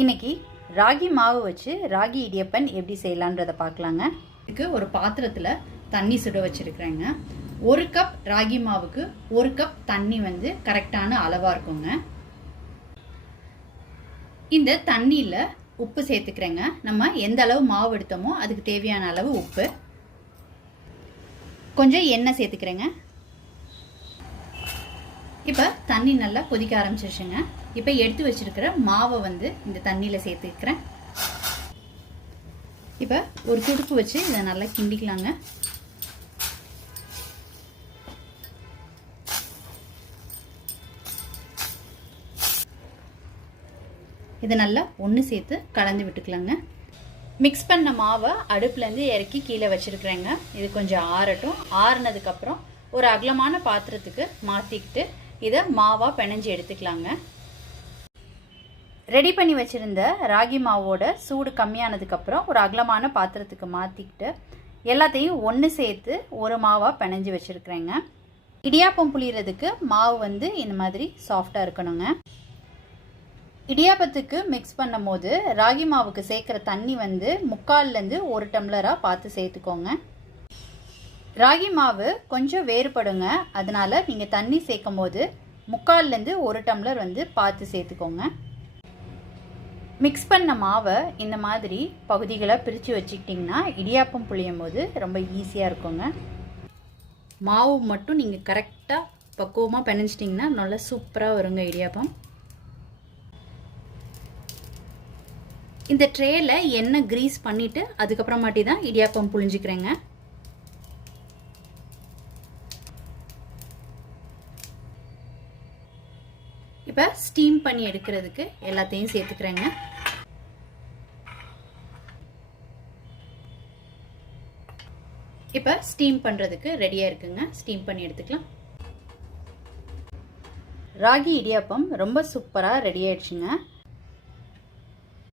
இன்னைக்கு ராகி மாவு வச்சு ராகி இடியப்பன் எப்படி செய்யலான்றதை பார்க்கலாங்க. இதுக்கு ஒரு பாத்திரத்தில் தண்ணி சுட வச்சுருக்கிறேங்க. 1 கப் ராகி மாவுக்கு 1 கப் தண்ணி கரெக்டான அளவாக இருக்குங்க. இந்த தண்ணியில் உப்பு சேர்த்துக்கிறேங்க. நம்ம எந்த அளவு மாவு எடுத்தோமோ அதுக்கு தேவையான அளவு உப்பு, கொஞ்சம் எண்ணெய் சேர்த்துக்கிறேங்க. இப்போ தண்ணி நல்லா கொதிக்க ஆரம்பிச்சிருச்சுங்க. இப்போ எடுத்து வச்சிருக்கிற மாவை இந்த தண்ணியில் சேர்த்துக்கிறேன். இப்போ ஒரு துடுப்பு வச்சு இதை நல்லா கிண்டிக்கலாங்க. இதை நல்லா ஒன்று சேர்த்து கலந்து விட்டுக்கலாங்க. மிக்ஸ் பண்ண மாவை அடுப்புலேருந்து இறக்கி கீழே வச்சுருக்குறேங்க. இது கொஞ்சம் ஆறட்டும். ஆறுனதுக்கப்புறம் ஒரு அகலமான பாத்திரத்துக்கு மாற்றிக்கிட்டு இதை மாவாக பிணைஞ்சு எடுத்துக்கலாங்க. ரெடி பண்ணி வச்சுருந்த ராகி மாவோட சூடு கம்மியானதுக்கப்புறம் ஒரு அகலமான பாத்திரத்துக்கு மாற்றிக்கிட்டு எல்லாத்தையும் ஒன்று சேர்த்து ஒரு மாவாக பிணைஞ்சு வச்சுருக்குறேங்க. இடியாப்பம் புளியறதுக்கு மாவு இந்த மாதிரி சாஃப்டாக இருக்கணுங்க. இடியாப்பத்துக்கு மிக்ஸ் பண்ணும் போது ராகி மாவுக்கு சேர்க்குற தண்ணி 3/4லேருந்து 1 டம்ளராக பார்த்து சேர்த்துக்கோங்க. ராகி மாவு கொஞ்சம் வேறுபடுங்க. அதனால் நீங்கள் தண்ணி சேர்க்கும் போது 3/4லேருந்து 1 டம்ளர் பார்த்து சேர்த்துக்கோங்க. மிக்ஸ் பண்ண மாவை இந்த மாதிரி பகுதிகளாக பிரித்து வச்சுக்கிட்டிங்கன்னா இடியாப்பம் புளியும் போது ரொம்ப ஈஸியாக இருக்குங்க. மாவு மட்டும் நீங்கள் கரெக்டாக பக்குவமாக பிணைஞ்சிட்டிங்கன்னா நல்லா சூப்பராக வருங்க இடியாப்பம். இந்த ட்ரேயில் எண்ணெய் கிரீஸ் பண்ணிவிட்டு அதுக்கப்புறமாட்டி தான் இடியாப்பம் புளிஞ்சிக்கிறேங்க. இப்போ ஸ்டீம் பண்ணி எடுக்கிறதுக்கு எல்லாத்தையும் சேர்த்துக்கிறேங்க. இப்போ ஸ்டீம் பண்ணுறதுக்கு ரெடியாக இருக்குங்க. ஸ்டீம் பண்ணி எடுத்துக்கலாம். ராகி இடியாப்பம் ரொம்ப சூப்பராக ரெடி ஆயிடுச்சுங்க.